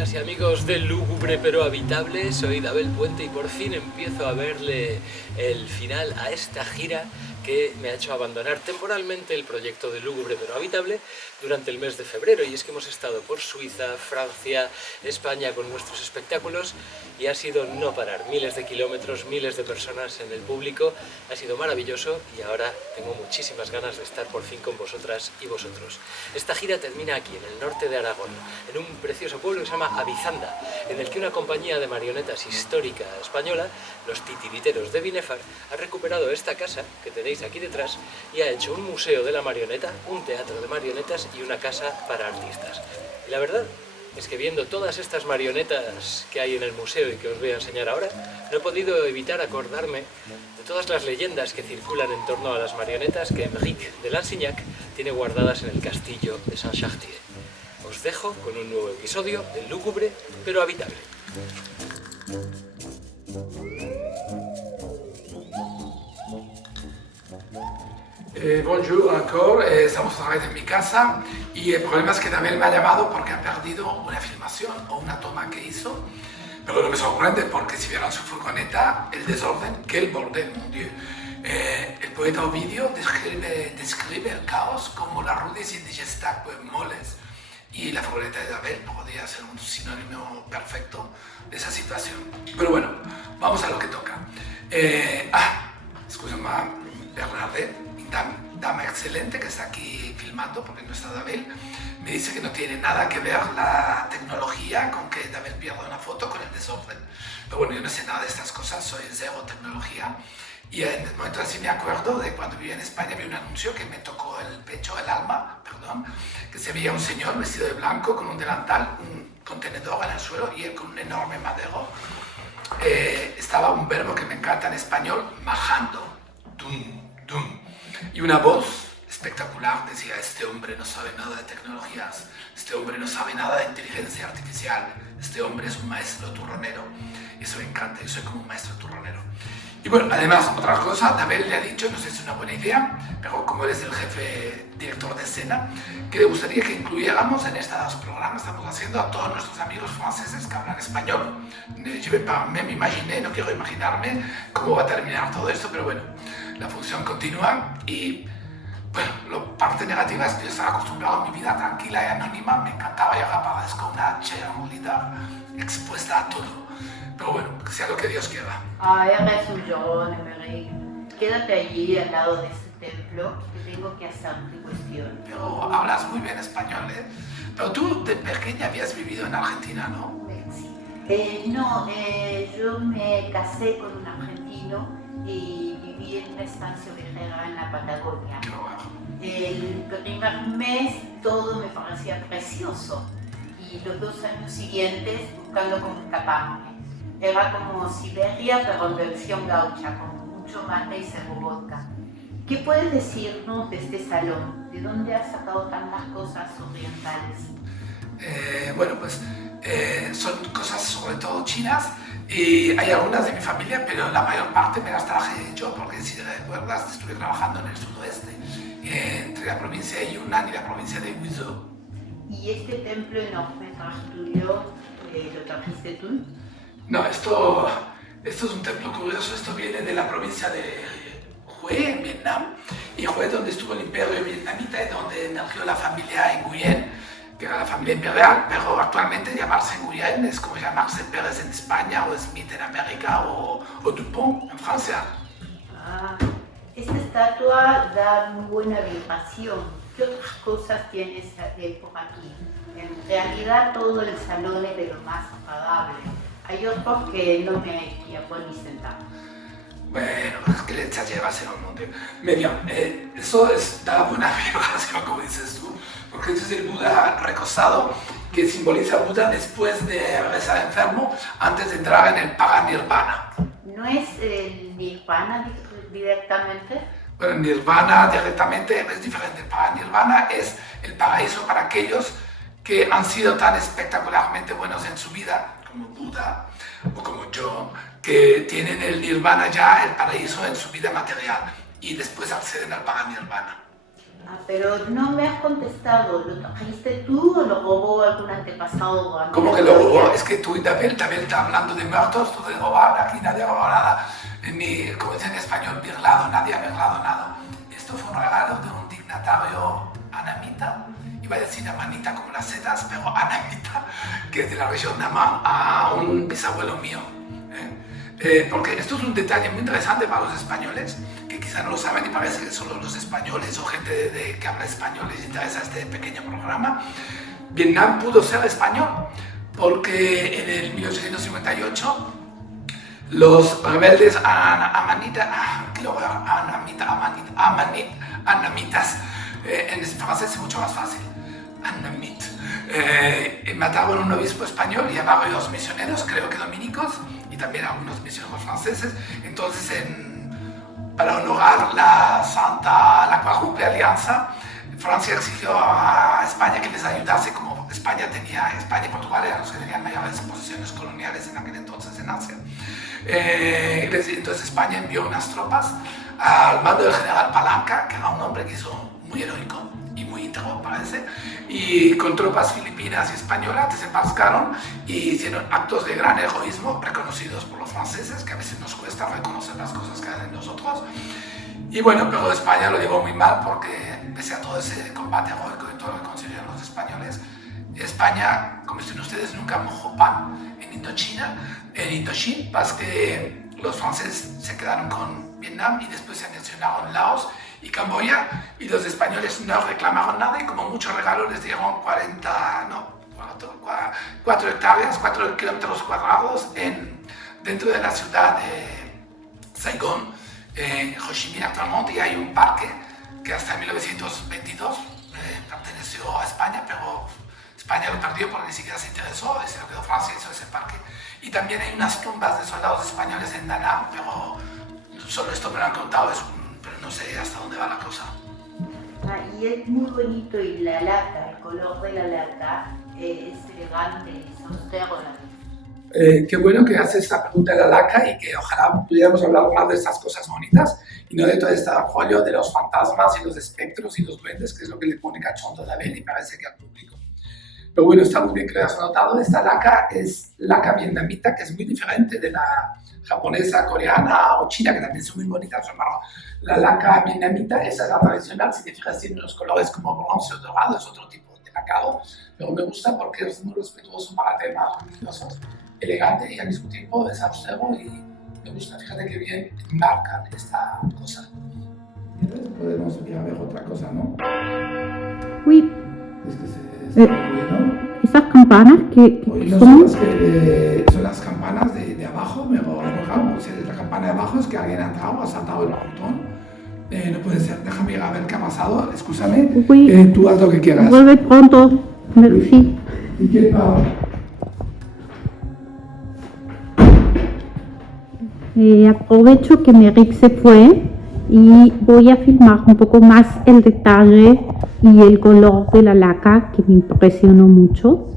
amigas y amigos del Lúgubre pero Habitable, soy Dabel Puente y por fin empiezo a verle el final a esta gira que me ha hecho abandonar temporalmente el proyecto de Lúgubre pero Habitable durante el mes de febrero. Y es que hemos estado por Suiza, Francia, España con nuestros espectáculos y ha sido no parar, miles de kilómetros, miles de personas en el público, ha sido maravilloso y ahora tengo muchísimas ganas de estar por fin con vosotras y vosotros. Esta gira termina aquí, en el norte de Aragón, en un precioso pueblo que se llama Abizanda, en el que una compañía de marionetas histórica española, los Titiriteros de Binefar, ha recuperado esta casa que tenéis aquí detrás y ha hecho un museo de la marioneta, un teatro de marionetas y una casa para artistas. Y la verdad es que viendo todas estas marionetas que hay en el museo y que os voy a enseñar ahora, no he podido evitar acordarme de todas las leyendas que circulan en torno a las marionetas que Enrique de Lansignac tiene guardadas en el castillo de Saint-Chartier. Os dejo con un nuevo episodio de Lúgubre pero Habitable. Bonjour encore, estamos otra vez en mi casa y el problema es que Dabel me ha llamado porque ha perdido una filmación o una toma que hizo, pero no me sorprende porque si vieron su furgoneta, el desorden, que el bordel, mon Dieu. El poeta Ovidio describe el caos como la rudez indigesta, pues moles, y la furgoneta de Dabel podría ser un sinónimo perfecto de esa situación. Pero bueno, vamos a lo que toca. Excusez-moi, Bernardet, dama excelente que está aquí filmando porque no está Dabel, me dice que no tiene nada que ver la tecnología con que Dabel pierda una foto con el desorden. Pero bueno, yo no sé nada de estas cosas, soy cero tecnología. Y en el momento así me acuerdo de cuando vivía en España, vi un anuncio que me tocó el pecho, el alma, perdón, que se veía un señor vestido de blanco con un delantal, un contenedor en el suelo y él con un enorme madero. Estaba un verbo que me encanta en español, majando, dum, dum. Y una voz espectacular decía: este hombre no sabe nada de tecnologías, este hombre no sabe nada de inteligencia artificial, este hombre es un maestro turronero. Y eso me encanta, yo soy como un maestro turronero. Y bueno, además, otra cosa, Dabel le ha dicho, no sé si es una buena idea, pero como él es el jefe director de escena, que le gustaría que incluyéramos en estos programas que estamos haciendo a todos nuestros amigos franceses que hablan español. Je vais pas me imaginar, no quiero imaginarme cómo va a terminar todo esto, pero bueno, la función continúa y bueno, la parte negativa es que yo estaba acostumbrado a mi vida tranquila y anónima, me encantaba y ahora parezco una cheerleader expuesta a todo. Pero bueno, que sea lo que Dios quiera. Eres un llorón, Emery. Quédate allí al lado de este templo que tengo que hacerte cuestión. Pero hablas muy bien español, ¿eh? Pero tú de pequeña habías vivido en Argentina, ¿no? Sí. No, yo me casé con un argentino y viví en una estancia viajera en la Patagonia. Qué bueno. El primer mes todo me parecía precioso y los 2 años siguientes buscando cómo escaparme. Era como Siberia, pero en versión gaucha, con mucho mate y cero vodka. ¿Qué puedes decirnos de este salón? ¿De dónde has sacado tantas cosas orientales? Bueno, pues son cosas sobre todo chinas y hay algunas de mi familia, pero la mayor parte me las traje yo, porque si recuerdas, estuve trabajando en el sudoeste, entre la provincia de Yunnan y la provincia de Guizhou. ¿Y este templo enorme tuyo lo trajiste tú? No, esto es un templo curioso, esto viene de la provincia de Hue, en Vietnam, y Hue donde estuvo el imperio vietnamita y donde nació la familia Nguyen, que era la familia imperial, pero actualmente llamarse Nguyen es como llamarse Pérez en España, o Smith en América, o Dupont en Francia. Esta estatua da muy buena vibración. ¿Qué otras cosas tienes por aquí? En realidad todo el salón es de lo más agradable. Hay otros que no me quiero ni sentar. Bueno, es que le llevas en un mundo. Eso da buena vibración, como dices tú, porque ese es el Buda recostado, que simboliza a Buda después de rezar enfermo, antes de entrar en el paranirvana. ¿No es el nirvana directamente? Bueno, nirvana directamente es diferente. El paranirvana es el paraíso para aquellos que han sido tan espectacularmente buenos en su vida, como Buda o como yo, que tienen el nirvana ya, el paraíso en su vida material, y después acceden al paranirvana. Pero no me has contestado. ¿Lo trajiste tú o lo robó algún antepasado? ¿Cómo que lo robó? Es que tú y Dabel está hablando de muertos, tú de robar, aquí nadie ha robado nada. Como dice en español, birlado, nadie ha birlado nada. Esto fue un regalo de un dignatario anamita, iba a decir amanita como las setas, pero anamita, que es de la región de Amán, a un bisabuelo mío. Porque esto es un detalle muy interesante para los españoles, que quizá no lo saben y parece que solo los españoles o gente que habla español les interesa este pequeño programa. Vietnam pudo ser español porque en el 1858 los rebeldes anamitas, en francés es mucho más fácil, anamit, mataron a un obispo español y a varios misioneros, creo que dominicos, y también a algunos misioneros franceses. Entonces, para honorar la cuádruple alianza, Francia exigió a España que les ayudase, como España y Portugal eran los que tenían mayores posiciones coloniales en aquel entonces en Asia. Entonces España envió unas tropas al mando del general Palanca, que era un hombre que hizo muy heroico y muy íntegro, parece, y con tropas filipinas y españolas desembarcaron y hicieron actos de gran heroísmo reconocidos por los franceses, que a veces nos cuesta reconocer las cosas que hacen nosotros. Y bueno, pero España lo llevó muy mal porque, pese a todo ese combate heroico y todo lo que consiguieron los españoles, España, como dicen ustedes, nunca mojó pan en Indochina, pasa que los franceses se quedaron con Vietnam y después se anexionaron Laos y Camboya, y los españoles no reclamaron nada y como mucho regalo les dieron 4 hectáreas, 4 kilómetros cuadrados dentro de la ciudad de Saigón, en Ho Chi Minh actualmente, y hay un parque que hasta 1922 perteneció a España, pero España lo perdió porque ni siquiera se interesó, y se lo quedó Francia, hizo ese parque. Y también hay unas tumbas de soldados españoles en Da Nang, pero solo esto me lo han contado, pero no sé hasta dónde va la cosa. Y es muy bonito, y la lata, el color de la lata es elegante, es austero. Qué bueno que haces esta pregunta de la laca y que ojalá pudiéramos hablar más de estas cosas bonitas y no de todo este rollo de los fantasmas y los espectros y los duendes, que es lo que le pone cachondo a Dabel y parece que al público. Pero bueno, está muy bien que lo hayas notado. Esta laca es laca vietnamita, que es muy diferente de la japonesa, coreana o china, que también son muy bonitas. La laca vietnamita, esa es la tradicional, si te fijas, tiene unos colores como bronce o dorado, es otro tipo de lacado, pero me gusta porque es muy respetuoso para temas religiosos, elegante y al mismo tiempo es austero y me gusta. Fíjate que bien marcan esta cosa. Podemos ir a ver otra cosa, ¿no? Uy. Es que bueno. Esas campanas que son las campanas de abajo, pero la campana de abajo es que alguien ha entrado, ha saltado el portón. No puede ser, déjame ir a ver qué ha pasado, escúchame. Tú haz lo que quieras. Vuelve pronto, merci. ¿Y quién va? Aprovecho que Merrick se fue y voy a filmar un poco más el detalle y el color de la laca, que me impresionó mucho.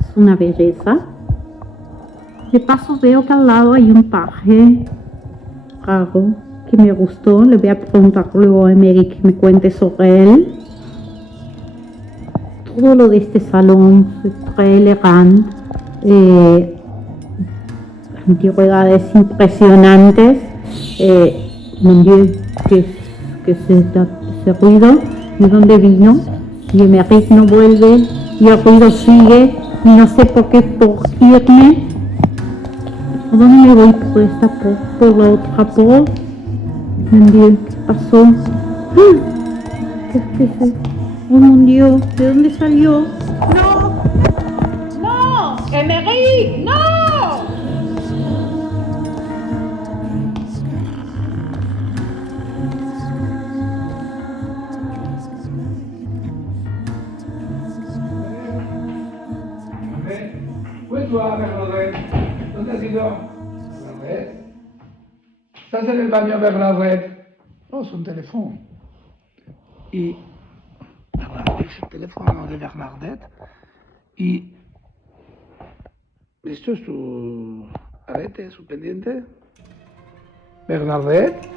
Es una belleza. De paso veo que al lado hay un paje raro que me gustó. Le voy a preguntar luego a Merrick que me cuente sobre él. Todo lo de este salón es très elegante. Antigüedades impresionantes. Mon Dieu, ¿qué es ese ruido? ¿De dónde vino? Y Merrick no vuelve y el ruido sigue y no sé por qué por irme. ¿Por dónde me voy? ¿Por esta por la otra por? Mon Dieu, ¿qué pasó? ¡Ah! ¿Qué es eso? Oh mon Dieu, ¿de dónde salió? ¡No! ¡No! ¡Merrick! ¡No! Toi, Bernadette, ¿dónde has ido? Bernadette. ¿Estás en el baño, Bernadette? Oh, es un teléfono. Y Bernadette, es el teléfono de Bernadette. Y esto es su arete, su pendiente. Bernadette.